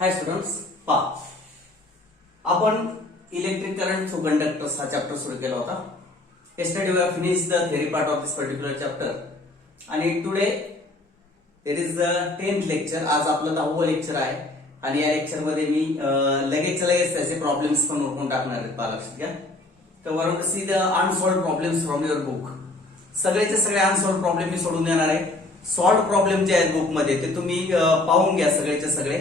हाय students, पहा आपण electric current through conductors हा चॅप्टर सुरू केला होता. yesterday we have finished the theory part of this particular chapter आणि today there is the 10th lecture. आज आपलं 10वं लेक्चर आहे आणि या लेक्चर मध्ये मी लगेच त्याचे प्रॉब्लेम्स पण ओळखून टाकणार आहेत. पहा लक्षात घ्या. तर we will see the unsolved problems from your book. सगळेचे सगळे अनसॉल्व्ड प्रॉब्लेम मी सोडून देणार आहे. सॉल्व्ड प्रॉब्लेम जे आहेत बुक मध्ये ते तुम्ही पाहून घ्या सगळेचे सगळे.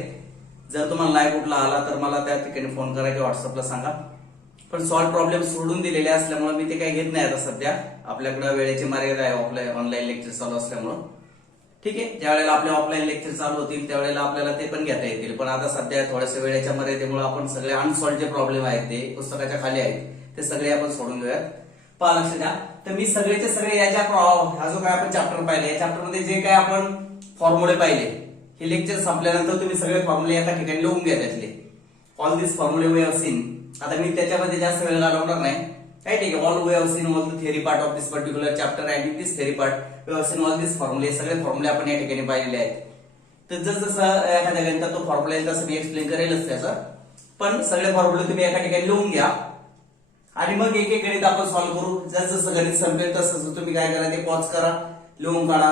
जर तुम्हाला लाईव्ह कुठला आला तर मला त्या ठिकाणी फोन करा किंवा व्हॉट्सअपला सांगा. पण सॉल्व्ह प्रॉब्लेम सोडून दिलेले असल्यामुळे मी ते काही घेत नाही आता सध्या. आपल्याकडे वेळेची मर्यादा आहे ऑनलाईन लेक्चर चालू असल्यामुळे. ठीक आहे, ज्या वेळेला आपले ऑफलाईन लेक्चर चालू होतील त्यावेळेला आपल्याला ते पण घेता येतील. पण आता सध्या थोड्याशा वेळेच्या मर्यादेमुळे आपण सगळे अनसॉल्व्ड जे प्रॉब्लेम आहेत ते पुस्तकाच्या खाली आहेत ते सगळे आपण सोडून घेऊयात. पहा लक्ष द्या. तर मी सगळेचे सगळे याच्या हा जो काय आपण चॅप्टर पाहिले या चॅप्टर मध्ये जे काय आपण फॉर्म्युले पाहिले हे लेक्चर संपल्यानंतर तुम्ही सगळे फॉर्म्युले एका ठिकाणी लिहून घ्या त्यातले. ऑल दिस फॉर्म्युले वी हॅव सीन. आता मी त्याच्यामध्ये जास्त वेळ घालवणार नाही. काय ठीक आहे. All we have seen all the theory part of this particular chapter and in this theory part we have seen all this फॉर्म्युले. सगळे फॉर्म्युले आपण या ठिकाणी पाहिलेले आहेत. तर जसं एखाद्या गणितात तो फॉर्म्युला येईल तसं मी एक्सप्लेन करेलच त्याचा. पण सगळे फॉर्म्युले तुम्ही एका ठिकाणी लिहून घ्या आणि मग एक एक गणित आपण सॉल्व्ह करू. जसं गणित संपेल तसं तुम्ही काय करा ते पॉज करा, लिहून काढा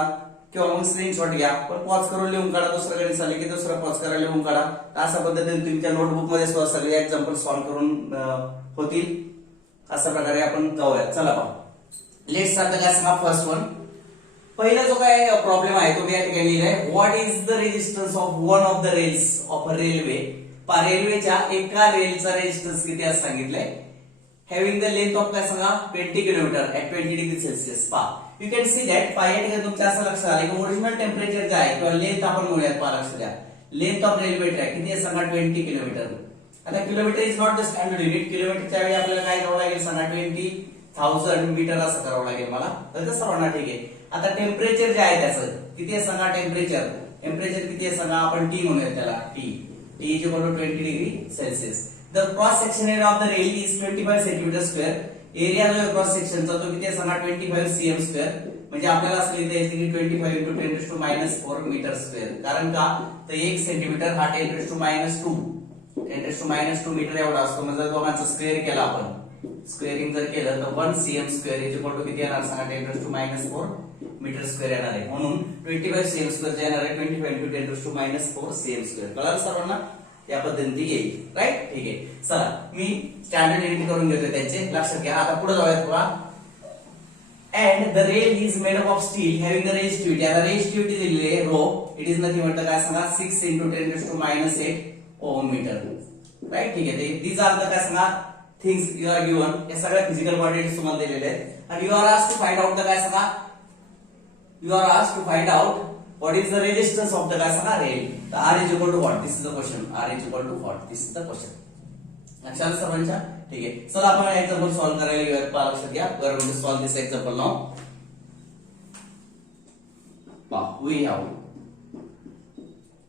किंवा मग स्क्रीनशॉट घ्या. पण पॉज करून लिहून काढा. दुसरं गणित झाले की दुसरं पॉज करा, लिहून काढा. अशा पद्धतीने तुमच्या नोटबुक मध्ये सगळे एक्झाम्पल सॉल्व्ह करून होतील. अशा प्रकारे आपण जाऊयात. चला पहा. Let's start the class. First one. पहिला जो काय प्रॉब्लेम आहे तो मी या ठिकाणी लिहिलाय. What is the resistance of one of the rails of a railway. रेल्वेच्या एका रेलचा रेजिस्टन्स किती असं सांगितलंय. हॅव्हिंग द लेंथ ऑफ काय सांगा 20 किलोमीटर ऍट 20 डिग्री सेल्सिअस. पहा यू कॅन सी दॅट. पहा या ठिकाणी तुमच्या असं लक्षात आलं की ओरिजिनल टेम्परेचर जे आहे किंवा लेंथ आपण म्हणूयात. पहा लक्ष द्या. लेंथ ऑफ रेल्वे ट्रॅक किती आहे सांगा 20 किलोमीटर. आता kilometre is not the standard unit. किलोमीटरच्या वेळी आपल्याला काय करावं लागेल सांगा 20,000 मीटर असं करावं लागेल मला. तर सर्वांना ठीक आहे. आता टेम्परेचर जे आहे त्याचं किती आहे सांगा. टेम्परेचर किती आहे सांगा. आपण टी म्हणूयात त्याला. T is equal to 20 degree Celsius. The cross section area of the rail is 25 cm square. Area जो आहे क्रॉस सेक्शनचा तो किती आहे सांगा 25 cm स्क्वेअर. म्हणजे आपल्याला असं लिहिता येते की 25 × 10⁻⁴ मीटर स्क्वेअर. कारण का तर 1 सेंटीमीटर हा 10⁻²⁻² मीटर एवढा असतो. म्हणजे दोघांचा स्क्वेअर केला आपण, स्क्वेअरिंग जर केलं तर 1 cm square is equal to किती येणार सांगा 10⁻⁴ मीटर स्क्वेअर येणार आहे. म्हणून 25 cm स्क्वेअर येणार आहे 25 × 10⁻⁴ cm स्क्वेअर. कळलं सर्वांना. या पद्धतीने येईल. राईट, ठीक आहे. चला मी स्टँडर्ड युनिट करून घेतोय त्यांचे. लक्षात घ्या. आता पुढे जाऊयात बघा. And the rail is made up of steel having the resistivity. आता रेजिस्टिव्हिटी दिलेली आहे rho. It is nothing but काय सांगा 6 × 10⁻⁸ ओहम मीटर. राईट, ठीक आहे. दीज आर द काय सांगा थिंग्स यू आर गिवन. या सगळ्या फिजिकल क्वांटिटीज तुम्हाला दिलेले आहेत आणि you are asked to find out the काय सांगा you are asked to find out what is the resistance of the काय सांगा रेल. तर R is equal to what? This is the question. R is equal to what? This is the question. लक्षात सर्वांच्या. ठीक आहे. चला आपण example solve करायला घेऊयात. पहा लक्षात घ्या. we are going to solve this example now. We have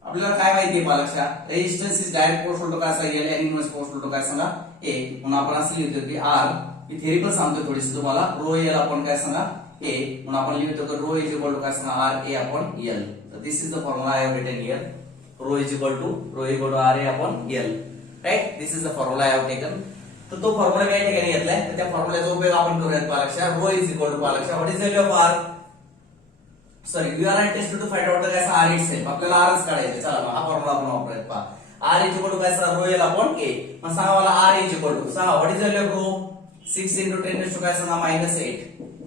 आपल्याला काय माहिती आहे पहा लक्षात. Resistance is direct proportional to काय सांगा L आणि इनव्हर्स प्रोपोर्शनल टू काय सांगा A. म्हणून आपण असं लिहितो की R मी थेरी पण सांगतो थोडीशी तुम्हाला. रो L आपण काय सांगा A. म्हणून आपण लिहितो की रो इज इक्वल टू काय सांगा R A अपॉन L. तर this is the formula I have written here. Rho is equal to R A upon L. Right, this is the formula I have taken. तर तो formula मी या ठिकाणी घेतलाय. तर त्या फॉर्म्युल्याचा उपयोग आपण करूयात. पहा लक्षात. रो इज इक्वल टू पहा लक्षात what is value of R. Sorry we are test to find out the काय सांगा R इटसेल्फ. आपल्याला R च काढायचं. चला मग हा फॉर्म्युला आपण वापरूयात. पहा R इज इक्वल टू काय सांगा रो L अपॉन A. मग सांगा मला R इज इक्वल टू सांगा what is value of rho 6 × 10⁻⁸ काय सांगा -8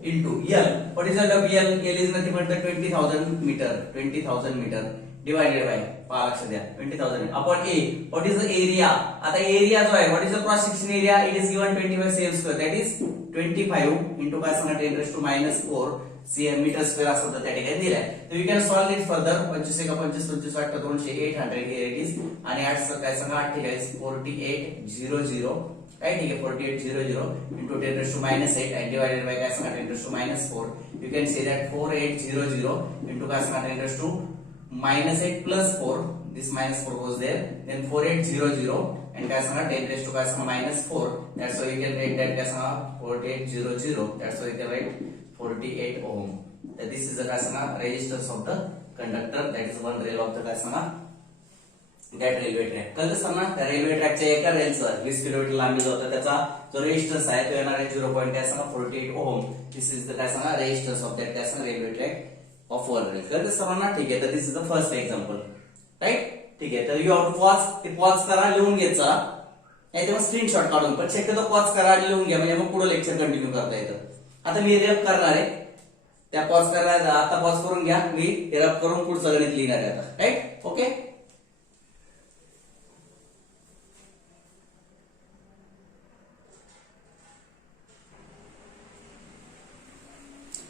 into L. What is the value of L? L is nothing but the 20,000 meter. 20,000 meter divided by पहा लक्षात द्या 20,000 upon A. What is the area? आता area जो आहे what is the cross section area? It is given 25 cm square. That is 25 into काय सांगा 10⁻⁴ cm meter square असं त्या ठिकाणी दिलाय. So we can solve it further. 25 × 25 25 8 200 800 here it is आणि 8 काय सांगा 48 4800. right, ठीक है 4800 into 10⁻⁸ and divided by काय सांगा 10⁻⁴. You can say that 4800 into काय सांगा 10⁻⁸ plus 4. This -4 goes there. Then 4800 and काय सांगा 10 काय सांगा -4. That's why you can write that काय सांगा 4800. That's why you can write 48 ohm. That this is the काय सांगा resistance of the conductor. That is one rail of the काय सांगा दॅट रेल्वे ट्रॅक. कळलं सर ना, त्या रेल्वे ट्रॅकच्या एका रेलचं 20 किलोमीटर लांबी होतं, त्याचा जो रेजिस्टन्स आहे तो येणार आहे 0.48 ओहम. दिस इज द काय सांगा रेजिस्टन्स ऑफ दॅट काय सांगा railway track of one rail. कळलं सरांना, ठीक आहे. तर this is the first example, right. ठीक आहे. तर यू हॅव टू पॉज, ते पॉज करा, लिहून घ्यायचा, नाही तेव्हा स्क्रीनशॉट काढून, पण शक्यतो पॉज करा आणि लिहून घ्या, म्हणजे मग पुढे लेक्चर कंटिन्यू करता येतं. आता मी रेप करणार आहे, त्या पॉज करायला आता पॉज करून घ्या, मी रेप करून पुढचं गणित लिहिणार आहे आता, राईट. ओके,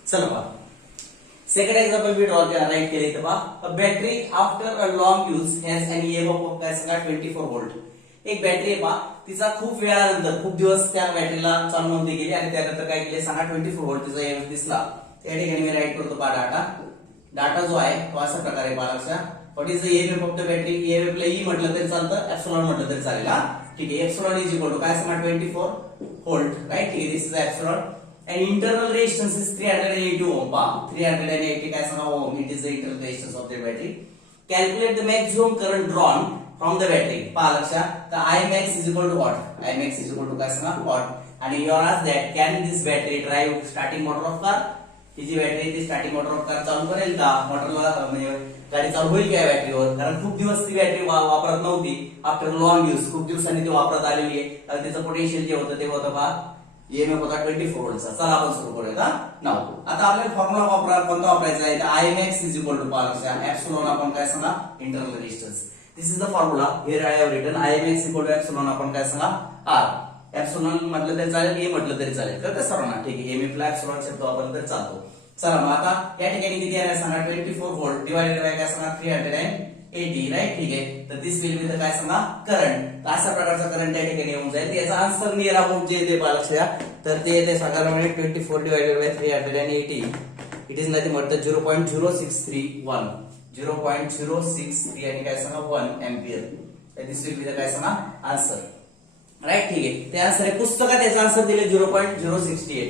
चला पहा. सेकंड एक्झाम्पल मी ड्रॉ राईट केले इथं पहा. A battery after a long use has an EMF of काय सांगा 24 व्होल्ट. एक बॅटरी आहे पहा, तिचा खूप वेळानंतर खूप दिवस त्या बॅटरीला चालू नव्हती गेली आणि त्यानंतर काय केले सांगा 24 व्होल्ट तिचा ईएमएफ दिसला. त्या ठिकाणी मी राईट करतो पहा डाटा जो आहे तो अशा प्रकारे पहा लक्षात. What is the EMF of the battery. EMF ला ई म्हटलं तरी चालतं, एप्सिलॉन म्हटलं तरी चालेल. हा ठीक आहे. एप्सिलॉन इज इक्वल टू काय सांगा 24 व्होल्ट, राईट. ठीक आहे. This is epsilon and internal resistance is 380 ohm. 380 काय सांगा ohm. It is the internal resistance of the battery. Calculate the maximum current drawn from the battery. पहा लक्षात. तर Imax is equal to what? Imax is equal to काय सांगा what? आणि you are asked that can this battery drive starting motor of car. ही जी battery ती starting motor of car चालू करेल का, मोटरला म्हणजे गाडी चालू होईल का बॅटरीवर. कारण खूप दिवस ती बॅटरी वापरत नव्हती. आफ्टर लॉंग यूज खूप दिवसांनी ती वापरत आलेली आहे. आणि तिचं पोटेन्शियल जे होतं ते होतं पहा ईएमएफ होता 24 व्होल्टचा. चला आपण सुरू करूया नाव. आता आपल्याला फॉर्म्युला कोणता वापरायचा आहे, Imax इज इक्वल टू पहा एप्सिलॉन आपण काय सांगा internal resistance. This is the formula here I have written Imax equal to epsilon आपण काय सांगा आर. एप्सिलॉन म्हटलं तरी चालेल, ए म्हटलं तरी चालेल. कळतं सर्वांना, ठीक आहे. ईएमएफ ला एप्सिलॉन शब्द वापरला तरी चालतो. चला मग आता या ठिकाणी किती आहे सांगा 24 व्होल्ट डिवाइडेड बाय काय सांगा 380, राईट. ठीक आहे. तर दिस विल बी द काय सांगा करंट. अशा प्रकारचा करंट या ठिकाणी येऊन जाईल. याचा आन्सर नियर अबाउट जे येते पहा लक्षात. तर ते येते साधारणपणे 24 divided by 380. It is nothing but the 0.0631 0.063 आणि काय सांगा 1 ampere. This will be the काय सांगा आन्सर, राईट. ठीक आहे. ते आन्सर आहे पुस्तकात याचा आन्सर दिले 0.068.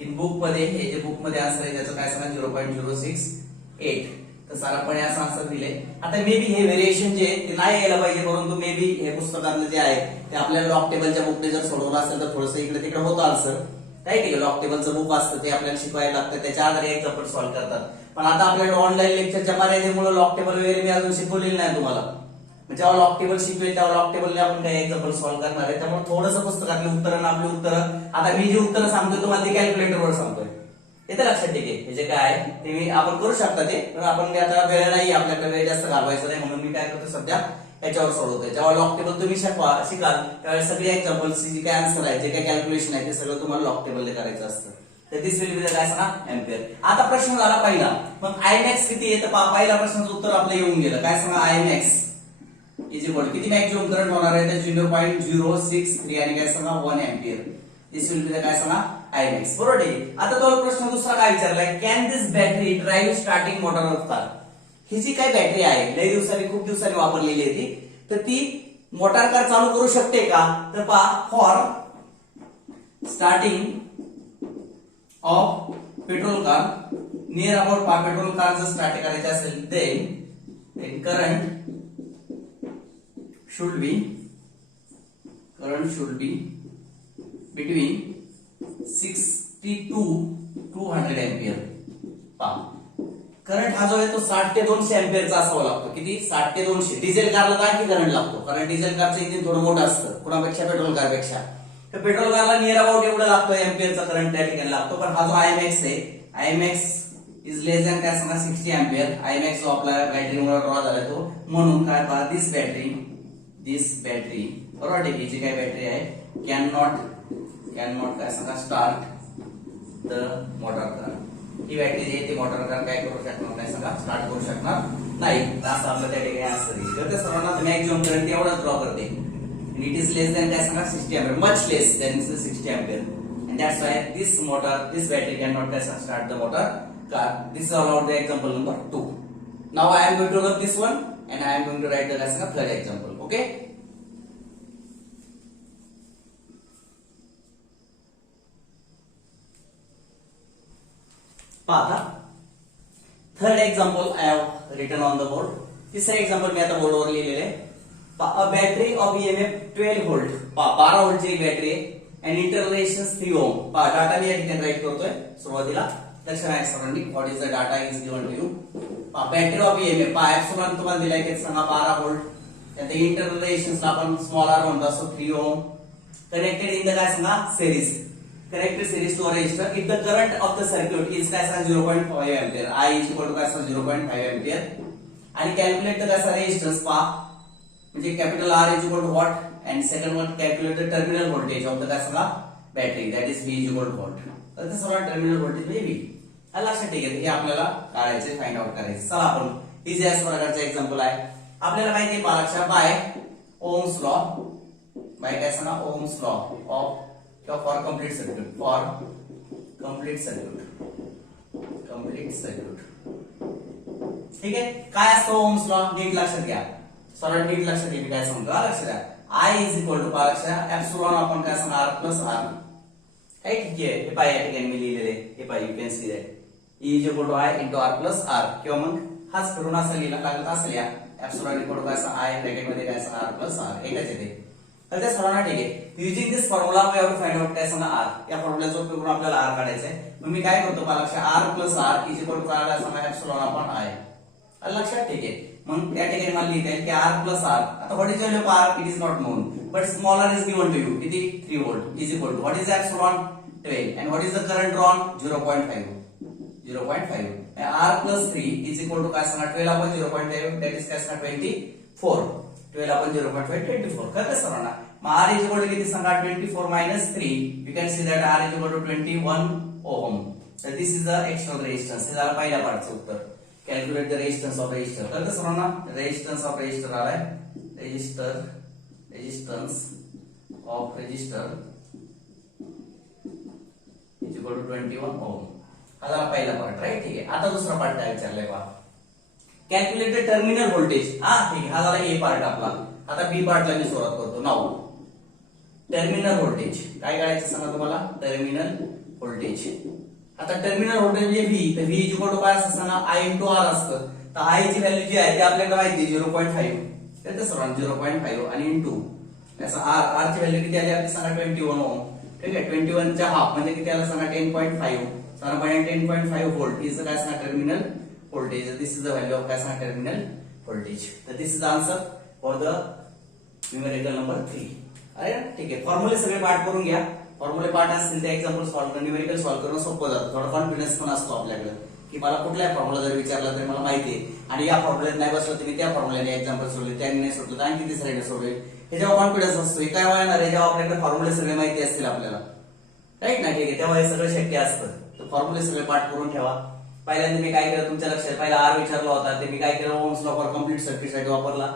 इन बुक मध्ये हे जे बुक मध्ये आन्सर आहे त्याचं काय सांगा 0.068. तर साधारणपणे असं आन्सर दिले. आता मे बी हे व्हेरिएशन जे ते नाही यायला पाहिजे, परंतु मे बी हे पुस्तकातलं जे आहे ते आपल्याला लॉक टेबलच्या बुकने जर सोडवलं असेल तर थोडंसं इकडे तिकडे होतं आन्सर, राईट. ठीक आहे. लॉक टेबलचं बुक असतं ते आपल्याला शिकवायला लागतं, त्याच्या आधारे एक्झाम्पल सॉल्व्ह करतात. पण आता आपल्याला ऑनलाईन लेक्चरच्या मर्यादेमुळे लॉक टेबल वगैरे मी अजून शिकवलेलं नाही तुम्हाला. जेव्हा लॉक टेबल शिकवेल तेव्हा लॉक टेबलने आपण काही एक्झाम्पल सॉल्व्ह करणार आहे. त्यामुळे थोडंसं पुस्तकातली उत्तरं आणि आपली उत्तरं, आता मी जी उत्तरं सांगतोय तुम्हाला ती कॅल्क्युलेटरवर सांगतोय, येतं लक्षात. ठीक आहे. हे जे काय आहे ते मी आपण करू शकता ते, पण आपण आता वेळ नाही, आपल्याकडे वेळ जास्त घालवायचा नाही, म्हणून मी काय करतो सध्या याच्यावर सोडवतोय. जेव्हा लॉक टेबल तुम्ही शिकाल त्यावेळेस सगळे एक्झाम्पल्स जे काय आन्सर आहे जे काय कॅल्क्युलेशन आहे ते सगळं तुम्हाला लॉक टेबलने करायचं असतं. तर दिस विल बी काय सांगा एम्पियर. आता प्रश्न झाला पहिला, मग Imax किती येतं पहा. पहिला प्रश्नाचं उत्तर आपलं येऊन गेलं. काय सांगा Imax इज इक्वल किती मॅक्सिमम करंट होणार आहे, 0.063 आणि काय सांगा 1 एम्पियर. दिस विल बी काय सांगा Imax. बरोबर आहे. आता तो प्रश्न दुसरा काय विचारलाय, can this battery drive starting motor of car. ही जी काय बॅटरी आहे लई दिवसांनी खूप दिवसांनी वापरलेली आहे ती, तर ती मोटार कार चालू करू शकते का. तर पहा for starting of petrol car near about पहा पेट्रोल कार जर स्टार्ट करायचे असेल then current should be between 60 to 200 ampere. Current हा जो आहे तो 60 ते 200 एम्पियरचा असावा लागतो. किती 60 ते 200. डिझेल कारला तर आणखी करंट लागतो, कारण डिझेल कारचं इंजिन थोडं मोठं असतं कुणापेक्षा पेट्रोल कारपेक्षा. तर पेट्रोल कारला नियर अबाउट एवढं लागतो एम्पियरचा करंट त्या ठिकाणी लागतो. पण हा जो Imax आहे Imax इज लेस दॅन काय सांगा 60 एम्पियर. Imax जो आपला बॅटरीमुळे ड्रॉ झाला तो, म्हणून काय पहा दिस बॅटरी बरोबर आहे. ही जी काय बॅटरी आहे कॅन नॉट काय सांगा स्टार्ट द मोटर कार. ही बॅटरी जी आहे ती मोटर कार काय करू शकणार नाही सांगा स्टार्ट करू शकणार नाही. असं आपलं त्या ठिकाणी आन्सर येईल. तर त्या सर्वांना मॅक्सिमम करंट एवढाच ड्रॉ करते. इट इज लेस दॅन काय सांगा 60 ampere, much less than 60 ampere. and that's why this battery cannot start the motor car. This is about the example number 2. Now I am going to run this one and I am going to write the third example. Okay. पहा third example I have written on the board. तिसरं example मी आता बोर्डवर लिहिलेलं आहे. A battery of EMF 12 volt 12 व्होल्टची एक battery आहे आणि इंटरनल रेजिस्टन्स 3 ओम. डाटा मी या ठिकाणी राईट करतोय सुरुवातीला. लक्षात आहे सर्वांनी, what is the data is given to you. Battery of EMF epsilon तुम्हाला दिलाय की सांगा 12 व्होल्ट. त्यात इंटरनल रेजिस्टन्स आपण स्मॉल r म्हणतो असो 3 ओम. कनेक्टेड इन द काय सांगा series. Connected series to resistor. If the current of the circuit is काय सांगा 0.5 ampere. I is equal to काय सांगा 0.5 एंपियर. आणि कॅल्क्युलेट द काय सांगा रेजिस्टन्स म्हणजे capital R is equal to what and second one calculate the terminal voltage of the काय सांगा battery that is V is equal to what. तर ते सर्व टर्मिनल व्होल्टेज म्हणजे V. लक्षात ठेवा हे आपल्याला काढायचे फाइंड आउट करायचे. चला आपण इझी अशा प्रकारचा एक्झाम्पल आहे. आपल्याला माहिती आहे पालकशा बाय ओम्स लॉ बाय काय सांगा ओम्स लॉ ऑफ किंवा फॉर कंप्लीट सर्किट ठीक आहे. काय असतो ओम्स लॉ नीट लक्षात घ्या. सरळ नीट लक्षात घ्या. मी काय सांगतो लक्षात घ्या. I इज इक्वल टू पालकशा एप्सिलॉन आपण काय सांगा R प्लस R. काय ठीक आहे. हे पाय या ठिकाणी मी लिहिलेले हे पाय you can see that E is equal to I into R plus R किंवा मग हाच फिरून असं लिहिला लागत असेल या एप्सिलॉन इक्वल टू काय सांगा I ब्रॅकेट मध्ये काय सांगा R प्लस R एकच येते. तर त्या सर्वांना ठीक आहे. Using this formula we have to find out काय सांगा R. या फॉर्म्युल्याचा उपयोग करून आपल्याला R काढायचा आहे. मग मी काय करतो पालकशा R plus R is equal to काय सांगा एप्सिलॉन अपॉन I. लक्षात ठीक आहे. मग त्या ठिकाणी मला लिहिता येईल की R प्लस R. आता what is value of R it is not known but smaller is given to you किती 3 volt is equal to what is epsilon 12 and what is the current drawn 0.5 R plus 3 is equal to काय सांगा 12 upon 0.5 that is काय सांगा 24 12 upon 0.5 24 कळतं सर्वांना. मग R is equal to किती सांगा 24 minus 3 you can see that R is equal to 21 ohm. So this is the external resistance. हे झालं पहिल्या पार्टचं उत्तर. Calculate the resistance of resistor. कळतं सर्वांना resistance of resistor आलाय resistance of resistor is equal to 21 ohm. हा झाला पहिला पार्ट राईट ठीक आहे. आता दुसरा पार्ट काय विचारलाय पहा. Calculate the terminal voltage. हा ठीक आहे. हा झाला ए पार्ट आपला. आता बी पार्टला मी सुरुवात करतो. नाउ टर्मिनल व्होल्टेज काय करायचं सांगा तुम्हाला टर्मिनल व्होल्टेज. आता टर्मिनल व्होल्टेज म्हणजे V तर V इज इक्वल टू काय असतं सांगा I इंटू R असतं. तर I ची व्हॅल्यू जी आहे ती आपल्याला माहिती 0.5 त्याचं सर्वांना 0.5 आणि इंटू याचा R ची व्हॅल्यू किती आली आपली सांगा 21 ओम. ठीक आहे. 21 च्या हाफ म्हणजे किती आला सांगा 10.5 10.5 व्होल्ट इज काय सांगा terminal voltage. This is the value of काय सांगा टर्मिनल व्होल्टेज. तर this is the answer for the numerical number 3. अरे ठीक आहे. फॉर्म्युले सगळे पाठ करून घ्या. फॉर्म्युले पाठ असतील ते एक्झाम्पल सॉल्व्ह करून न्यूमेरिकल सॉल्व्ह करणं सोपं जातं. थोडा कॉन्फिडन्स पण असतो आपल्याकडे की मला कुठलाही फॉर्म्युला जर विचारला तरी मला माहिती आहे आणि या फॉर्म्युल्यात नाही बसलं तर मी त्या फॉर्म्युल्याने एक्झाम्पल सोडले त्याने नाही सोडलं तर आणखी तिसऱ्याने सोडले. हे जेव्हा कॉन्फिडन्स असतो काय होणार आहे जेव्हा आपल्याकडे फॉर्म्युले सगळे माहिती असतील आपल्याला राईट ना ठीक आहे तेव्हा हे सगळं शक्य असतं. तर फॉर्म्युले सगळे पाठ करून ठेवा. पहिल्यांदा मी काय केलं तुमच्या लक्षात पहिला R विचारला होता ते मी काय केलं Ohm's law for complete circuit साठी वापरला.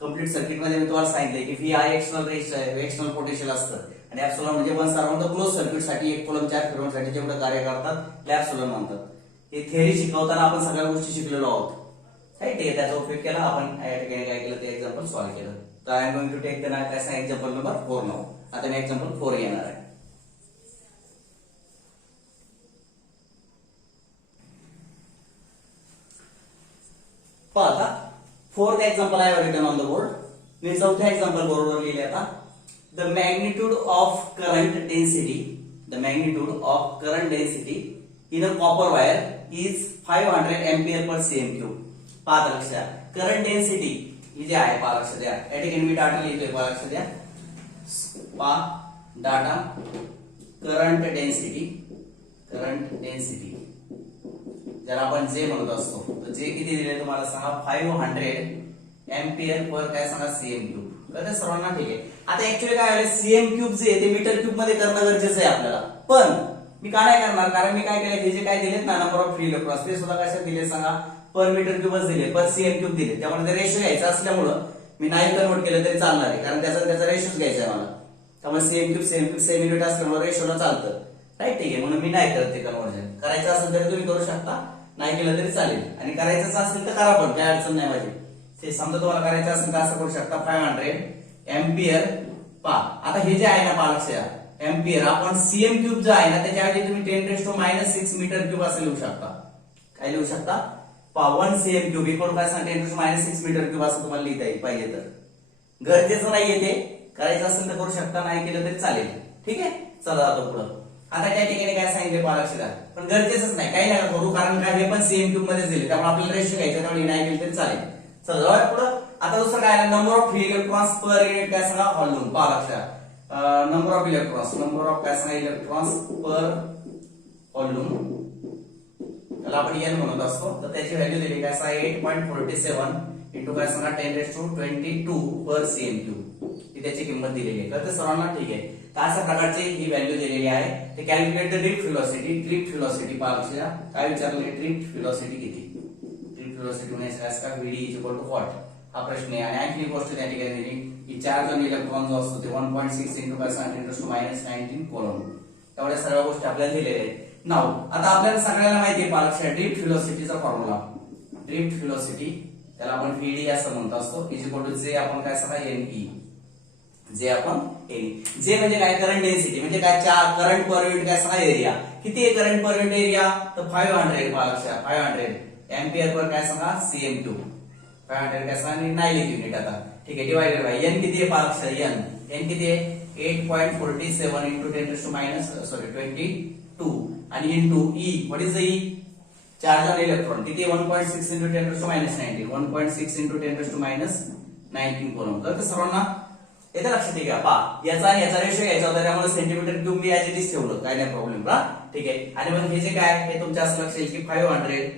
कंप्लीट सर्किट मध्ये मी तुम्हाला सांगितले की V I एक्सटर्नल पोटेन्शियल असतं आणि एप्सिलॉन म्हणजे वन सारवंत क्लोज सर्किट साठी 1 कूलॉम चार्ज फिरवण्यासाठी जेवढं कार्य करतात त्याला एप्सिलॉन म्हणतात. हे थेअरी शिकवताना आपण सगळ्या गोष्टी शिकलेलो आहोत राईट. ठीक आहे. त्याचा उपयोग केला आपण या ठिकाणी काय केलं ते एक्झाम्पल सॉल्व्ह केलं. तर I am going to take the example number 4 now. आता मी एक्झाम्पल 4 येणार आहे. आता fourth example I written on the board. मी चौथ्या एक्झाम्पल बरोबर लिहिले आता. The magnitude of current density in a copper wire is 500 ampere per CM cube. पाहता लक्षात करंट डेन्सिटी ही जे आहे पहा लक्षात द्या. या ठिकाणी मी डाटा लिहितोय पहा लक्षात द्या. डाटा करंट डेन्सिटी ज्याला आपण जे म्हणत असतो तर जे किती दिले तुम्हाला सांगा 500 एम्पियर पर काय सांगा सीएम क्यूब. कळतं सर्वांना ठीक आहे. आता ऍक्च्युअली काय आहे सीएम क्यूब जे ते मीटर क्यूब मध्ये करणं गरजेचं आहे आपल्याला. पण मी का नाही करणार कारण मी काय केलं हे जे काय दिलेत ना नंबर ऑफ फ्री इलेक्ट्रॉन्स ते सुद्धा कशात दिले सांगा पर मीटर क्यूबच दिले पर सीएम क्यूब दिले. त्यामुळे ते रेशो घ्यायचा असल्यामुळं मी नाही कन्वर्ट केलं तरी चालणार आहे कारण त्याचा रेशोच घ्यायचा आहे मला. त्यामुळे सेम क्यूब सेम युनिट असल्यामुळे रेशोला चालतं राईट ठीक आहे. म्हणून मी नाही करत ते कन्वर्जन. करायचं असेल तरी तुम्ही करू शकता नाही केलं तरी चालेल आणि करायचंच असेल तर करा पण काय अडचण नाही माझी. ते समजा तुम्हाला करायचं असेल तर असं करू शकता 500 एम्पियर पा. आता हे जे आहे ना पा लक्षात एम्पियर आपण सीएम क्यूब जो आहे ना त्याच्याऐवजी तुम्ही 10⁻⁻6 मीटर क्यूब असं लिहू शकता. काय लिहू शकता 1 सीएम क्यूब इक्वल काय सांगा 10⁻⁻6 मीटर क्यूब असं तुम्हाला लिहिता येईल पाहिजे तर गरजेचं नाहीये ते, करायचं असेल तर करू शकता, नाही केलं तरी चालेल. ठीक आहे, चला जातो पुढं. आता त्या ठिकाणी काय सांगितले पहा लक्षात द्या, पण गरजेचंच नाही, काही नका करू, कारण काय हे पण सेम क्यूब मध्येच दिले, त्यामुळे आपल्याला रेशो घ्यायचा, त्यामुळे नाही केलं तरी चालेल. चला जाऊया पुढं. आता दुसरं काय आहे, number of free electrons per unit काय सांगा व्हॉल्यूम. पहा लक्षात, number of electrons, number of काय सांगा इलेक्ट्रॉन्स पर व्हॉल्यूम, त्याला आपण एन म्हणत असतो. तर त्याची व्हॅल्यू दिली काय सांगा 8.47 इंटू काय सांगा 10⁻22 पर सीएम क्यूब, ही त्याची किंमत दिलेली आहे. तर ते सर्वांना ठीक आहे. तर अशा प्रकारची ही व्हॅल्यू दिलेली आहे. ते calculate the drift velocity. Drift velocity पहा लक्षात, काय विचारले ड्रिफ्ट व्हेलॉसिटी किती, ड्रिफ्ट व्हेलॉसिटी म्हणजे काय VD इक्वल टू व्हॉट, हा प्रश्न आहे. आणि आणखी एक गोष्ट त्या ठिकाणी दिली की चार्ज ऑन इलेक्ट्रॉन जो असतो ते 1.6 इंटू काय सांगा 10⁻19 कोलॉम्ब. तेवढ्या सगळ्या गोष्टी आपल्याला दिलेल्या आहेत. नाव आता आपल्याला सगळ्याला माहिती आहे पालक ड्रिफ्ट व्हेलॉसिटीचा फॉर्म्युला. ड्रिफ्ट व्हेलॉसिटी त्याला आपण VD असं म्हणत असतो, इज इक्वल टू जे आपण काय सांगा NE, जे आपण NE. जे म्हणजे काय करंट डेन्सिटी, म्हणजे काय करंट पर युनिट काय सांगा एरिया. किती आहे करंट पर युनिट एरिया, तर 500 पालक 500 एम्पियर पर काय सांगा CM क्यूब, 500 काय सांगा नाइलिक युनिट. आता ठीक आहे, डिवाइडेड बाय n किती आहे पालक n किती आहे 8.47 इंटू 10⁻22 आणि into E. What is the E, charge on electron किती 1.6 इंटू 10⁻19 1.6 इंटू 10⁻19 कोलॉम्ब. तर सर्वांना येतं लक्षात. ठीक आहे, पहा याचा रेशो घ्यायचा होता, त्यामुळे centimetre cube me as it is ठेवलं, काय नाही प्रॉब्लेम बा. ठीक आहे, आणि मग हे जे काय हे तुमच्या असं लक्षात येईल की 500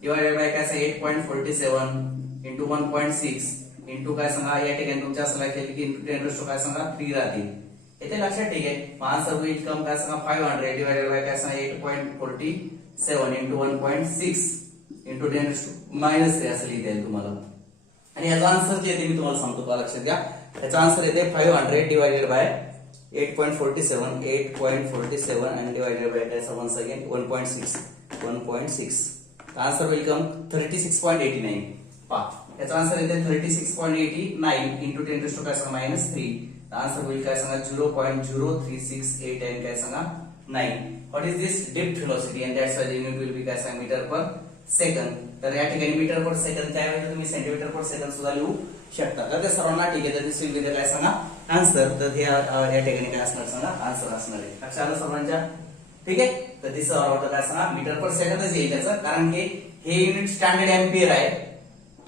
डिवाइडेड बाय काय सांगा 8.47 इंटू 1.6 इंटू काय सांगा या ठिकाणी तुमच्या असं लक्षात येईल की इंटू 10 काय सांगा 3 राहतील. येते लक्षात. ठीक आहे, आन्सर विल कम काय सांगा 500 डिवाइडेड बाय काय सांगा 8.47 इंटू 1.6 इंटू 10⁻³ असं लिहिता येईल तुम्हाला. आणि याचा आन्सर जे येते मी तुम्हाला सांगतो, पहा लक्षात घ्या. याचा आन्सर येते 500 डिवाइडेड बाय 8.47 आणि डिवाइडेड बाय काय once again 1.6. Answer will come 36.89. पहा याचा आन्सर येते 36.89 इंटू 10⁻³ काय सांगा -3. आन्सर होईल काय सांगा 0.0368 काय सांगा 9. What is this drift velocity and that's why unit will be काय सांगा मीटर पर सेकंड. तर या ठिकाणी मीटर पर सेकंडच्या ऐवजी तुम्ही सेंटीमीटर पर सेकंड सुद्धा लिहू शकता. तर ते सर्वांना ठीक आहे. तर दिस विल बी काय सांगा आन्सर. तर हे या ठिकाणी काय असणार सांगा आन्सर असणार आहे. लक्षात आलं सर्वांच्या. ठीक आहे, तर दिस काय सांगा मीटर पर सेकंडच येईल त्याचं, कारण की हे युनिट स्टँडर्ड एम्पियर आहे,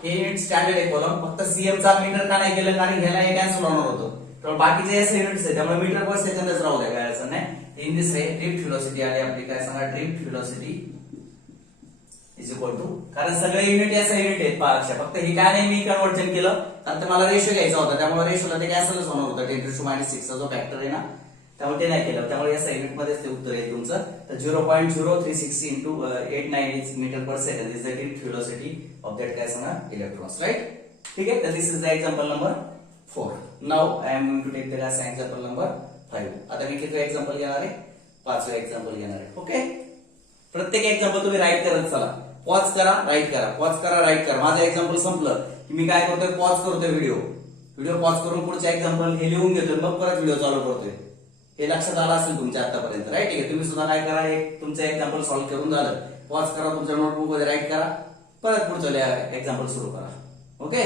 हे युनिट स्टँडर्ड आहे कॉलम. फक्त सीएम चा मीटर का नाही केलं, कारण ह्याला हे कॅन्सल होणार होतं. तर बाकीचे एस युनिट्स आहे, त्यामुळे मीटर पर सेकंडच राहू द्या, काय अडचण नाही. In this way drift velocity आली आपली काय सांगा drift velocity is equal to, कारण सगळे युनिट याचा युनिट आहेत पारक्षा. फक्त हे काय नाही मी कन्वर्जन केलं, तर मला रेशो घ्यायचा होता, त्यामुळे रेशोला ते कॅन्सलच होणार होतं. 10⁻⁶ चा जो फॅक्टर आहे ना, त्यामुळे ते नाही केलं. त्यामुळे या युनिट मध्येच ते उत्तर आहे तुमचं. तर 0.0360 into 89 metre per second is the drift velocity of that काय सांगा इलेक्ट्रॉन्स, राईट. ठीक आहे, तर this is the example number 4. Now I am going to take the example number 5. आता मी किती एक्झाम्पल घेणार आहे, 5वे एक्झाम्पल घेणार आहे. ओके, प्रत्येक एक्झाम्पल तुम्ही राईट करत चला. पॉज करा, राईट करा, पॉज करा, राईट करा. माझं एक्झाम्पल संपलं की मी काय करतोय, पॉज करतोय व्हिडिओ पॉज करून पुढचे एक्झाम्पल हे लिहून घेतोय, मग परत व्हिडिओ चालू करतोय. हे लक्षात आलं असेल तुमच्या आतापर्यंत, राईट. ठीक आहे, तुम्ही सुद्धा काय करा, एक तुमचं एक्झाम्पल सॉल्व्ह करून झालं, पॉज करा, तुमच्या नोटबुक मध्ये राईट करा, परत पुढचं एक्झाम्पल सुरू करा. ओके,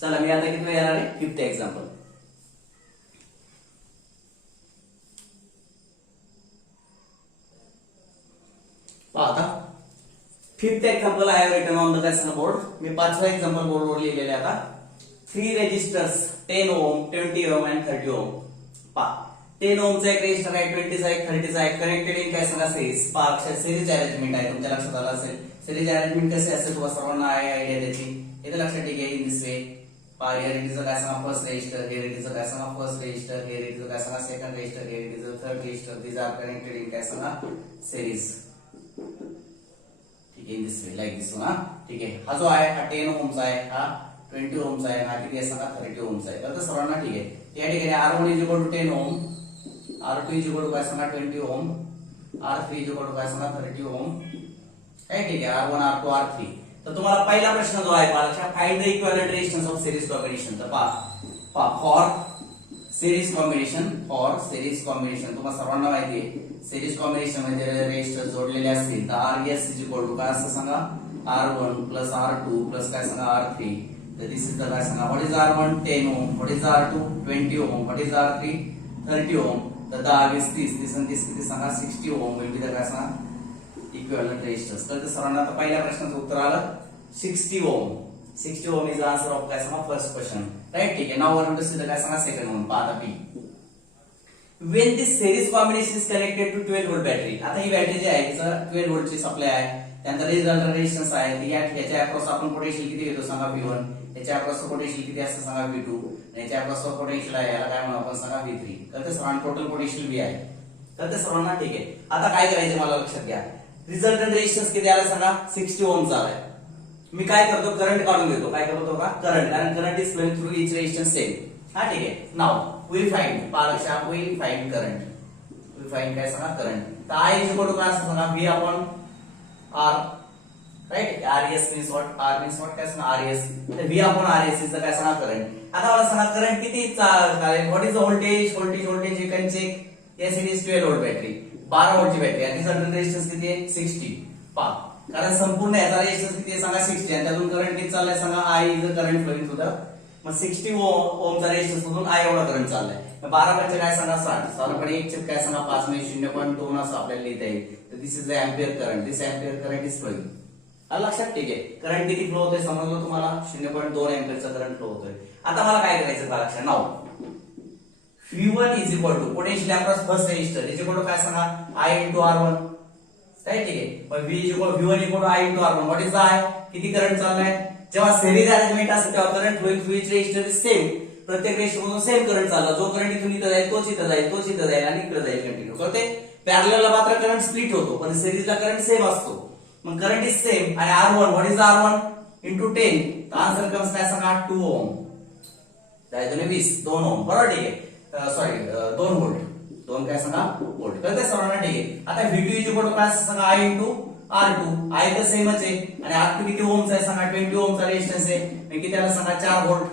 चला मी आता किती येणार आहे 5th एक्झाम्पल. पहा आता 5th example I have written on the काय बोर्ड. मी 5वा एक्झाम्पल बोर्डवर लिहिलेले आता. 3 रेजिस्टर्स 10 ओम 20 ओम अँड 30 ओम. पहा 10 ओमचा एक रेजिस्टर आहे, 20 चा एक, 30 चा एक, कनेक्टेड इन काय सांगा सिरीज. पहा अक्षर सिरीज अरेंजमेंट आहे, तुमच्या लक्षात आलं असेल. सिरीज अरेंजमेंट कसे असते तुम्हाला सर्वांना आहे आयडिया त्याची. इथे लक्षात ठीक आहे. इन दिस वे पहा हिअर इट इज काय सांगा first resistor, here it is काय सांगा first resistor, here it is काय सांगा second resistor, here it is third resistor. These are connected in काय सांगा सिरीज. ठीक आहे, in this way like this one. ठीक आहे, हा जो आहे हा 10 ओमचा आहे, हा 20 ओमचा आहे, हा किती आहे सांगा 30 ओमचा आहे. तर सर्वांना ठीक आहे. या ठिकाणी R1 is equal to 10 ohm, R2 is equal to काय सांगा 20 ओम, R3 इज इक्वल टू काय सांगा 30 ओम. काय ठीक आहे, R1 R2 R3. तर तुम्हाला पहिला प्रश्न जो आहे पालक्षा, find the equivalent resistance of series combination. तर पहा फॉर सिरीज कॉम्बिनेशन, तुम्हाला सर्वांना माहिती आहे सिरीज कॉम्बिनेशन मध्ये रेजिस्टर जोडलेले असतील तर RS इज इक्वल टू काय असं सांगा R1 प्लस R2 प्लस काय सांगा R3 तर दिस इज द काय सांगा what is R1 10 ohm, what is R2 20 ohm, what is R3 30 ohm. तर 10 20 30 आणि 30 किती सांगा 60 ओम विल बी द काय सांगा इक्विव्हॅलंट रेजिस्टन्स. तर सरांना आता पहिल्या प्रश्नाचं उत्तर आलं 60 ओम. 60 ohm is the answer of काय सांगा first question, right? ठीक आहे. Now we want to see the काय सांगा second one. पहा आता B. When this series combination is connected to 12 volt battery. आता ही बॅटरी जी आहे तिचं 12 volt ची सप्लाय आहे, त्यानंतर रिझल्ट रेजिस्टन्स आहे. याच्या अक्रॉस आपण पोटेन्शियल किती घेतो सांगा V1, याच्या अक्रॉस पोटेन्शियल किती असतं सांगा V2, आणि याच्या अक्रॉस पोटेन्शियल आहे याला काय म्हणू आपण सांगा V3. तर ते सर्वांना टोटल पोटेन्शियल V आहे. तर ते सर्वांना ठीक आहे. आता काय करायचं मला लक्षात घ्या. रिझल्टंट रेजिस्टन्स किती आला सांगा 60 ओम चा आहे. मी काय करतो करंट काढून घेतो. काय करतो का करंट, कारण current is flowing through each resistance same. हा ठीक आहे. नाउ वी फाइंड पालक्षा we find current. We find काय सांगा करंट. तर I इज इक्वल टू काय असं सांगा V upon R, right. RS means what, R means what काय सांगा RS. तर V अपॉन RS इज काय सांगा करंट. आता मला सांगा करंट किती चालेल. What is the voltage. Voltage you can check. yes it is 12 volt battery, 12 व्होल्टची बॅटरी आणि रिझल्टंट रेजिस्टन्स किती आहे 60. पहा कारण संपूर्ण याचा रेजिस्टन्स किती आहे सांगा 60 आणि त्यातून करंट किती चाललाय सांगा I is the current flowing through the. मग 60 ओमचा रेजिस्टन्स मधून I एवढा करंट चाललाय. 12 पंचे काय सांगा 60. 60 कडे 1 छेद काय सांगा 5 म्हणजे 0.2 असं आपल्याला लिहिता येईल. तर this is the ampere current. This ampere current is flowing. लक्षात ठीक आहे. करंट किती फ्लो होतोय समजलं तुम्हाला 0.2 एम्पियरचा करंट फ्लो होतोय. आता मला काय करायचं का लक्षात. नाव V1 is equal to potential across first resistor is equal to काय सांगा I into R1, राइट. ठीक आहे. मग V1 equal to I into R1. What is I, किती करंट चाललाय. जेव्हा सिरीज अरेंजमेंट असते तेव्हा current flowing through each resistor is same. प्रत्येक रेजिस्टर मधून सेम करंट चालला. जो करंट इथून इथं जाईल तोच इथं जाईल, तोच इथं जाईल आणि इकडे जाईल कंटिन्यू करते. पॅरललला मात्र करंट स्प्लिट होतो पण सिरीजला करंट सेम असतो. मग करंट इज सेम आणि R1 what is R1 into 10. तर आन्सर कम्स काय सांगा 2 ओम. काय 20 2 ओम बरोबर. ठीक आहे. Sorry 2 volt. 2 काय सांगा व्होल्ट. कळतंय सर्वांना ठीक आहे. आता V2 इज इक्वल टू काय सांगा I into R2. I तर सेमच आहे आणि R2 किती ओमचा आहे सांगा 20 ओमचा रेजिस्टन्स आहे. म्हणजे किती आला सांगा 4 व्होल्ट.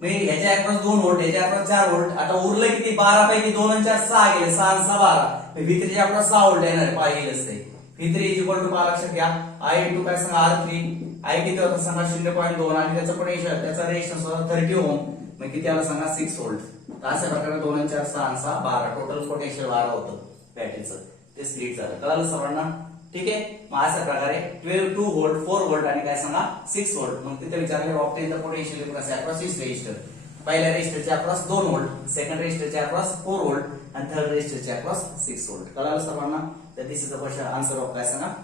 म्हणजे ह्याच्या अक्रॉस 2 व्होल्ट, ह्याच्या अक्रॉस 4 व्होल्ट. आता उरलं किती 12 पैकी 2 आणि 4 6 गेले. 6 आणि 6 12. V3 च्या अक्रॉस 6 व्होल्ट येणार पाहिजे असते. V3 इज इक्वल टू लक्षात घ्या I into काय सांगा R3. I किती होता सांगा 0.2 आणि त्याचा पोटेन्शियल त्याचा रेजिस्टन्स होता 30 ओम. मग किती आला सांगा 6 व्होल्ट. अशा प्रकारे 2 आणि 4 6 आणि 6 12 टोटल पोटेन्शियल 12 होतं बॅटरीचं. ते स्प्लिट झालं. कळलं सर्वांना ठीक आहे. मग अशा प्रकारे 2 व्होल्ट 4 व्होल्ट आणि काय सांगा 6 व्होल्ट. मग तिथे विचारले obtain the potential across each resistor. पहिल्या रेजिस्टरच्या अक्रॉस 2 व्होल्ट, सेकंड रेजिस्टरच्या अक्रॉस 4 व्होल्ट आणि थर्ड रेजिस्टरच्या अक्रॉस 6 व्होल्ट. कळलं सर्वांना. तर this is the question answer of काय सांगा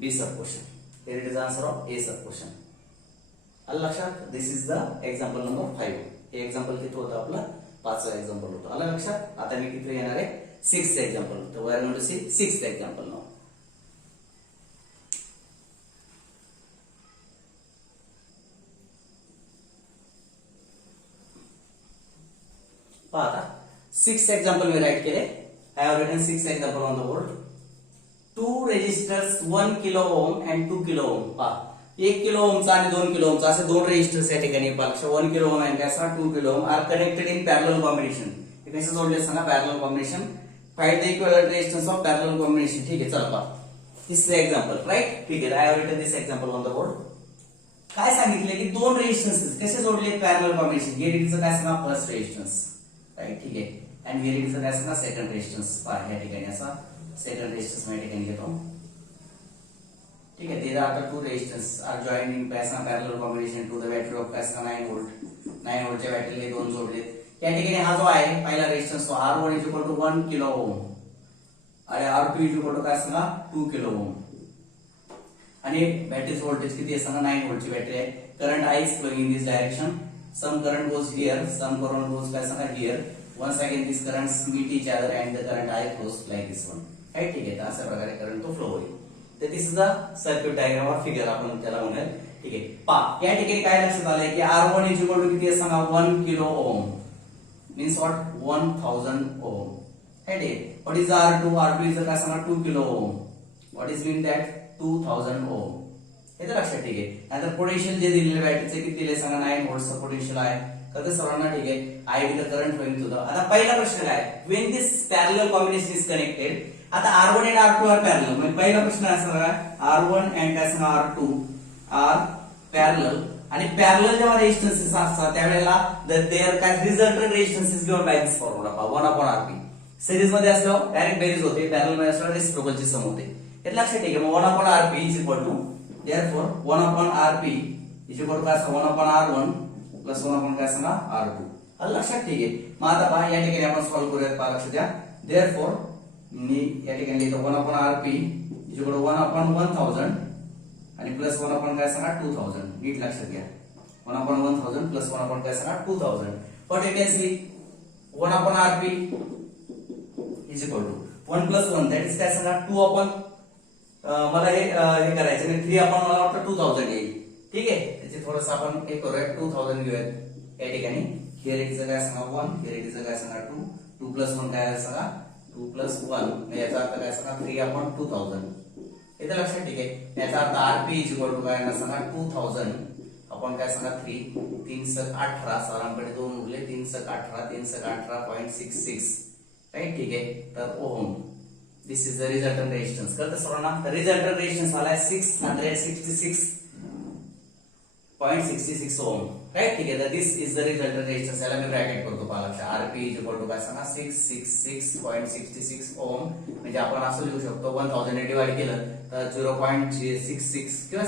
B sub question. Here it is answer of A sub question. आलं लक्षात. दिस इज द एक्झाम्पल नंबर 5. हे एक्झाम्पल किती होतं आपलं 5चं एक्झाम्पल होतं. आलं लक्षात. आता मी किती येणार आहे 6th एक्झाम्पल. तर we are going to see 6th example now. पहा आता 6th एक्झाम्पल मी राईट केले. I have written 6th example on the board. 2 resistors 1 kilo ohm and 2 kilo ohm. पहा 1 किलो ओमचा आणि 2 किलो ओमचा असे दोन रेजिस्टर्स या ठिकाणी पहा 1 किलो ओम आणि 2 kilo ohm are connected in parallel combination. हे कसे जोडले सांगा parallel combination. Find the equivalent resistance of parallel combination. ठीक आहे चला पहा तिसरे एक्झाम्पल राईट. ठीक आहे. I have written this example on the board. काय सांगितले की दोन रेजिस्टन्सेस कसे जोडले पॅरलल कॉम्बिनेशन. हे इज काय सांगा फर्स्ट रेजिस्टन्स राईट. ठीक आहे. अँड हिअर इज काय सांगा सेकंड रेजिस्टन्स. पहा या ठिकाणी असा सेकंड रेजिस्टन्स मी या ठिकाणी घेतो. ठीक आहे. there are the two resistors are joined in parallel combination to the battery of 9 volt. 9 व्होल्टच्या बॅटरीला दोन जोडलेत. या ठिकाणी हा जो आहे पहिला रेजिस्टन्स तो R1 is equal to 1 kilo ohm आणि R2 इज इक्वल टू काय सांगा 2 किलो ओम. आणि बॅटरीचं व्होल्टेज किती आहे सांगा 9 व्होल्टची बॅटरी आहे. Current I is flowing in this direction. Some current goes here, some current goes काय सांगा here. Once again these currents meet each other and the current I flows like this one. right. ठीक आहे. तर अशा प्रकारे current तो flow होईल. तर this is the circuit diagram or figure आपण त्याला म्हणूया. ठीक आहे. पहा या ठिकाणी काय लक्षात आलंय की R1 इज इक्वल टू किती आहे सांगा 1 kilo ohm means what 1000 ohm. Right आहे. What is R2. R2 is काय सांगा 2 kilo ohm. What is mean that 2000 ohm. हे तर लक्षात. ठीक आहे. नंतर पोटेन्शियल जे दिलेले बॅटरीचे किती दिले सांगा 9 व्होल्टचं पोटेन्शियल आहे. तर ते सर्वांना ठीक आहे. I will the current flowing through the. आता पहिला प्रश्न काय when this parallel combination is connected. आता R1 and R2 R parallel. म्हणजे पहिला प्रश्न असा बघा R1 and काय सांगा R2 आर पॅरलल आणि पॅरलल जेव्हा रेजिस्टन्सेस असतात त्यावेळेला देअर काय resultant resistances given by this formula 1/Rp. Series मध्ये असल्यावर डायरेक्ट बेरीज होते, पॅरलल मध्ये असल्यावर रेसिप्रोकलची सम होते. हे लक्षात ठेवा. मग 1/Rp is equal to therefore 1/Rp is equal to काय 1/R1 प्लस 1 काय सांगा R2. आलं लक्षात. ठीक आहे. मग आता पहा या ठिकाणी आपण सॉल्व्ह करूयात. पहा लक्षात द्या. देअरफॉर मी या ठिकाणी लिहितो 1/Rp इज इक्वल टू 1/1000 आणि प्लस 1 काय सांगा 2000. नीट लक्षात घ्या. 1/1000 प्लस 1 काय सांगा 2000. What you can see 1/Rp is equal to 1 plus 1 that is काय सांगा 2 मला हे करायचं नाही 3 मला वाटतं 2000 येईल. ठीक आहे. त्याचे थोडंसं आपण हे करूया 2000 घेऊयात या ठिकाणी. हिअर इट इज काय सांगा 1, हिअर इट इज काय सांगा 2, 2 प्लस 1 काय सांगा 2 प्लस 1 याचा अर्थ काय सांगा 3/2000. इथे लक्षात. ठीक आहे. याचा अर्थ Rp इज इक्वल टू काय सांगा 2000 आपण काय सांगा 3 3 सक 18 सरांकडे 2 उरले 3 सक 18 3 सक 18.66 राईट. ठीक आहे. तर ohm this is the resultant resistance. कळतं सर्वांना. रिझल्टंट रेजिस्टन्स आलाय 666.66 ओम. राईट. ठीक आहे. तर this is the resultant resistance. याला मी ब्रॅकेट करतो. पहा लक्षात. Rp इज इक्वल टू काय सांगा 666.66 ओम. म्हणजे आपण असं लिहू शकतो 1000 ने डिवाइड केलं तर 0.66 किंवा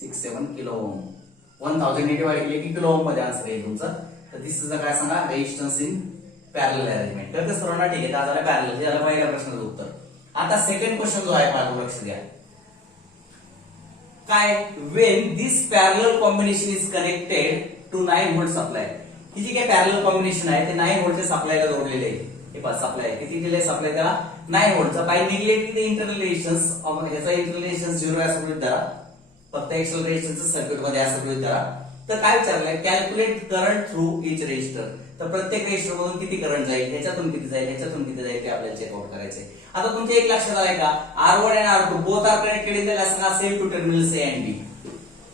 67 किलो ओम. 1000 ने डिवाइड केले की किलो ओम मध्ये आन्सर येईल तुमचं. तर दिस इज द काय सांगा रेजिस्टन्स इन पॅरलल अरेंजमेंट. तर सर्वांना. ठीक आहे. आता पॅरलल हे झालं पहिल्या प्रश्नाचं उत्तर. आता सेकंड क्वेश्चन जो आहे माझं लक्ष द्या. काय when this parallel combination is connected to 9 volt supply. ही जी काही पॅरलल कॉम्बिनेशन आहे ते 9 व्होल्टच्या सप्लायला जोडलेले आहे. हे पहा सप्लाय किती दिले सप्लाय त्याला 9 व्होल्टचा. By neglecting the internal resistance याचा इंटरनल रेजिस्टन्स 0 असं गृहीत धरा. फक्त एक्सटर्नल रेजिस्टन्स सर्किट मध्ये असं गृहीत धरा. तर काय विचारलंय calculate current through each resistor. तर प्रत्येक रेजिस्टर मधून किती करंट जाईल, ह्याच्यातून किती जाईल, ह्याच्यातून किती जाईल ते आपल्याला चेकआउट करायचंय. आता तुमच्या एक लक्षात आलंय का R1 आणि R2 both are connected in the same two terminals A and B.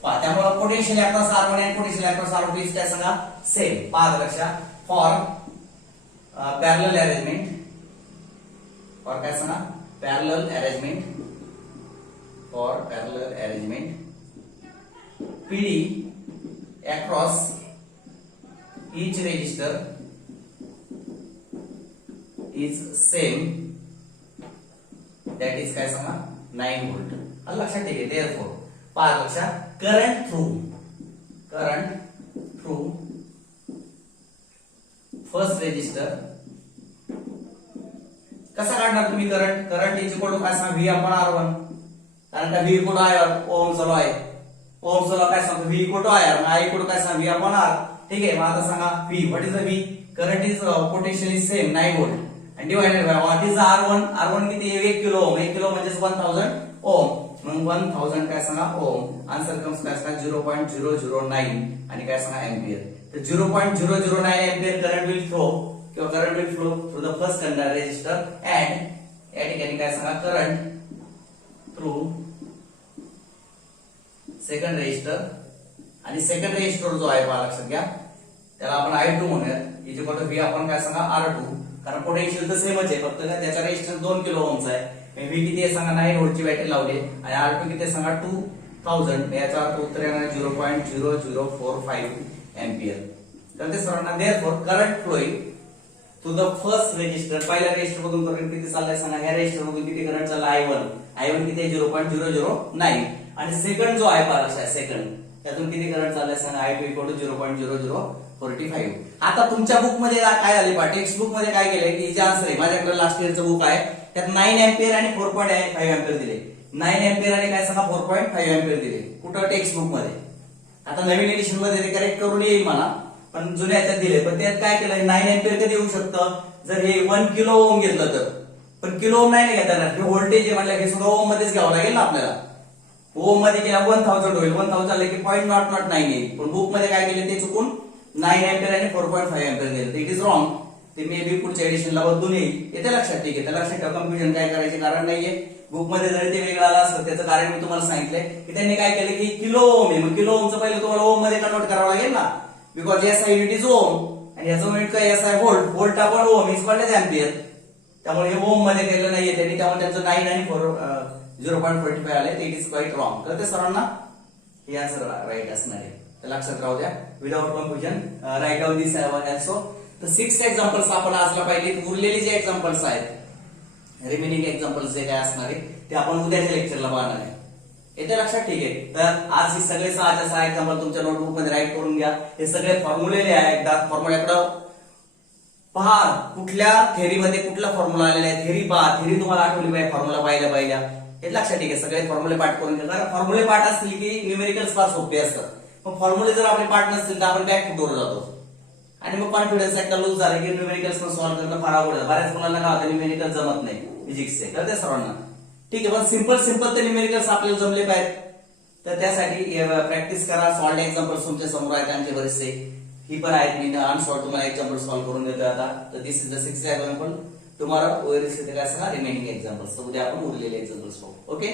पहा त्यामुळे पोटेन्शियल अक्रॉस R1 आणि पोटेन्शियल अक्रॉस R2 इज काय सांगा सेम. पहा लक्षात. फॉर पॅरलल अरेंजमेंट फॉर काय सांगा parallel arrangement PD across each register is same, that is काय सांगा 9 व्होल्ट. आलं लक्षात. ठीक आहे. देअरफॉर पहा लक्षात करंट थ्रू फर्स्ट रेजिस्टर कसा काढणार तुम्ही करंट इज इक्वल टू काय सांगा V/R1. कारण का V इक्वल टू IR ओहमचा लॉ आहे. ओहमचा लॉ काय सांगतो V equal to IR I equal to काय सांगा V/R. ठीक आहे. मग आता सांगा V what is the V. Current is potential is same 9 volt आणि divided by what is R1 किती 1 किलो ओम. 1 किलो म्हणजे 1000 ओम. मग 1000 काय सांगा ओम. आन्सर कम्स काय सांगा 0.009 आणि काय सांगा एंपियर. तर 0.009 ampere current will flow through the first resistor and या ठिकाणी काय सांगा करंट थ्रू सेकंड रेजिस्टर. आणि सेकंड रेजिस्टर जो आहे पहा लक्षात घ्या त्याला आपण I2 म्हणूयात. इज इक्वल टू V आपण काय सांगा R2. कारण पोटेन्शियल तर सेमच आहे फक्त त्याचा रेजिस्टन्स 2 किलो ओमचा आहे. V किती आहे सांगा 9 व्होल्टची बॅटरी लावली आणि R2 किती आहे सांगा 2000. याचा अर्थ उत्तर येणार 0.0045 एंपियर. तर ते सर्वांना therefore current flowing to the first resistor. पहिल्या रेजिस्टर मधून करंट किती चाललाय सांगा. ह्या रेजिस्टर मधून किती करंट चालला I1 किती आहे 0.009 आणि सेकंड जो आहे पहा लक्षात सेकंड त्यातून किती करंट चाललाय सांगा I2 इक्वल टू 0.0045. आता तुमच्या बुक मध्ये काय झाले पहा टेक्स्ट बुक मध्ये काय केलंय की जे आन्सर आहे माझ्याकडे लास्ट इयरचं बुक आहे त्यात 9 एंपियर आणि 4.5 एंपियर दिले. 9 एंपियर आणि काय सांगा 4.5 एंपियर दिले कुठं टेक्स्ट बुक मध्ये. आता नवीन एडिशन मध्ये ते करेक्ट करून येईल मला पण जुन्या ह्याच्यात दिले. पण त्यात काय केलंय 9 एंपियर कधी येऊ शकतं जर हे 1 किलो ओम घेतलं तर. पण किलो ओम नाही घेता येणार. हे व्होल्टेज आहे म्हटलं हे सुद्धा ओम मध्येच घ्यावं लागेल ना आपल्याला. ओम मध्ये केला 1000 होईल. 1000 आले की 0.009 येईल. पण बुक मध्ये काय केले ते चुकून 9 एंपियर आणि 4.5 एंपियर दिले. It is wrong. ते मे बी पुढच्या एडिशनला बदलून येईल. येते लक्षात. ठीक आहे. त्या लक्षात ठेवा कन्फ्युजन काय करायचे कारण नाहीये. बुक मध्ये जरी ते वेगळं आलं असतं त्याचं कारण मी तुम्हाला सांगितलंय की त्यांनी काय केलं की किलो ओम आहे. मग किलो ओमचं पहिलं तुम्हाला ओम मध्ये कन्वर्ट करावं लागेल ना बिकॉज SI युनिट इज ओम आणि याचं युनिट काय SI व्होल्ट. व्होल्ट आपण ओम इज कॉल्ड एज एंपियर. त्यामुळे हे ओम मध्ये केलं नाहीये त्यांनी. त्यामुळे त्यांचं 9 आणि 0.45 आले. It is quite wrong. तर ते सर्वांना हे आन्सर राईट असणार आहे. तर लक्षात राहू द्या. विदाउट कन्फ्युजन राईट डाऊन दिस ऑल्सो. तर 6 एक्झाम्पल्स आपण आजला पाहिले. उरलेले जे एक्झाम्पल्स आहेत रिमेनिंग एक्झाम्पल्स जे काय असणार आहे ते आपण उद्याच्या लेक्चरला पाहणार आहे. येते लक्षात? ठीक आहे. तर आज हे सगळे 6 एक्झाम्पल तुमच्या नोटबुक मध्ये राईट करून घ्या. हे सगळे फॉर्म्युलेले आहे. एकदा फॉर्म्युल्याकडं पहा, कुठल्या थेरीमध्ये कुठला फॉर्म्युला आलेला आहे. थेरी पहा, थेरी तुम्हाला आठवली पाहिजे, फॉर्म्युला पाहिल्या हे लक्षात. ठीक आहे. सगळे फॉर्म्युले पाठ करून घ्या. कारण फॉर्म्युले पाठ असतील की न्यूमेरिकल्स फार सोपे असतात. पण फॉर्म्युले जर आपले पाठ नसतील तर आपण बॅकफुटवर जातो आणि मग कॉन्फिडन्स एकदा लूज झाला की न्यूमेरिकल्स पण सॉल्व्ह करणं फार अवघड आहे. बऱ्याच मुलांना काय होतं न्यूमेरिकल जमत नाही फिजिक्सचे, कळते सर्वांना. ठीक आहे. पण सिंपल ते न्यूमेरिकल्स आपल्याला जमले पाहिजेत. तर त्यासाठी प्रॅक्टिस करा. सॉल्व्ड एक्झाम्पल्स तुमच्या समोर आहेत त्यांचे बरेचसे. ही पण आहेत. मी अनसॉल्व्ड तुम्हाला एक्झाम्पल सॉल्व्ह करून देतो आता. तर this is the 6th example. Tomorrow we will see the remaining examples. तर उद्या आपण उरलेले एक्झाम्पल्स पाहू. ओके.